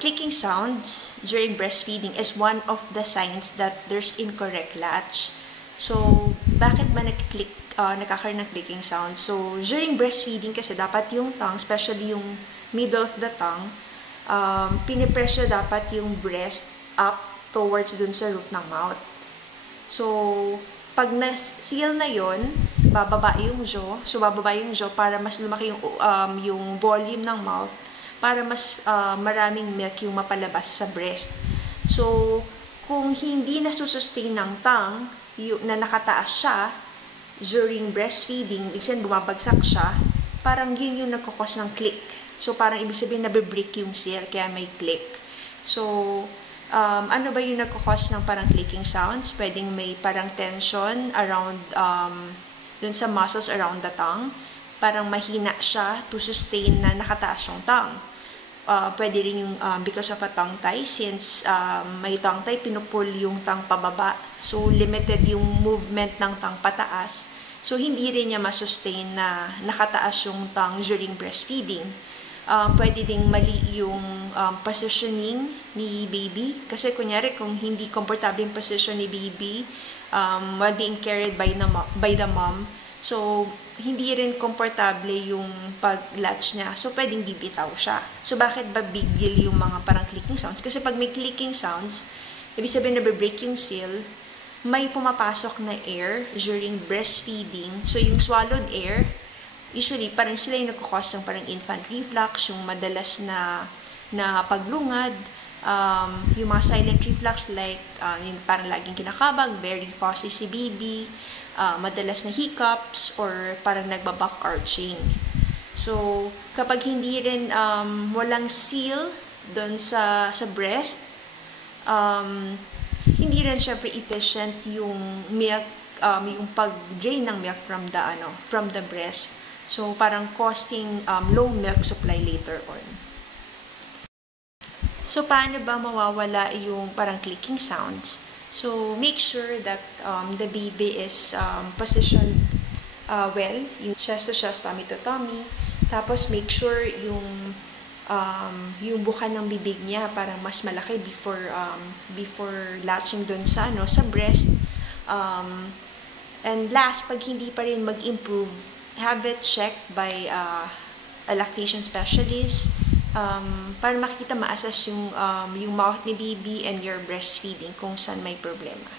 Clicking sounds during breastfeeding is one of the signs that there's incorrect latch. So, bakit ba nagkakaroon ng clicking sound? So, during breastfeeding kasi dapat yung tongue, especially yung middle of the tongue, pinipressure dapat yung breast up towards dun sa roof ng mouth. So, pag na-seal na yon, bababa yung jaw. So, bababa yung jaw para mas lumaki yung volume ng mouth, para mas maraming milk yung mapalabas sa breast. So, kung hindi nasusustain ng tongue, na nakataas siya during breastfeeding, ibig sabihin bumabagsak siya, parang yun yung nagkukos ng click. So, parang ibig sabihin nabibreak yung seal, kaya may click. So, ano ba yung nagkukos ng parang clicking sounds? Pwedeng may parang tension around, dun sa muscles around the tongue. Parang mahina siya to sustain na nakataas yung tongue. Pwede rin yung because of a tongue tie, since may tongue tie, pinupul yung tongue pababa. So, limited yung movement ng tongue pataas. So, hindi rin niya masustain na nakataas yung tongue during breastfeeding. Pwede ding mali yung positioning ni baby. Kasi kunyari, kung hindi comfortable yung position ni baby while being carried by the mom, so, hindi rin komportable yung pag-latch niya. So, pwedeng bibitaw siya. So, bakit ba big deal yung mga parang clicking sounds? Kasi pag may clicking sounds, ibig sabihin na-break yung seal, may pumapasok na air during breastfeeding. So, yung swallowed air, usually, parang sila yung nagkukos ng parang infant reflux, yung madalas na paglungad, yung mga silent reflux like yung parang laging kinakabag, very fussy si baby, madalas na hiccups, or parang nagbaback arching. So, kapag hindi rin walang seal doon sa breast, hindi rin syempre efficient yung milk, yung pag-drain ng milk from the breast. So, parang causing low milk supply later on. So, paano ba mawawala yung parang clicking sounds? So, make sure that the baby is positioned well, yung chest to chest, tummy to tummy. Tapos, make sure yung buka ng bibig niya parang mas malaki before latching dun sa breast. And last, pag hindi pa rin mag-improve, have it checked by a lactation specialist para makikita ma-assess yung mouth ni baby and your breastfeeding kung saan may problema.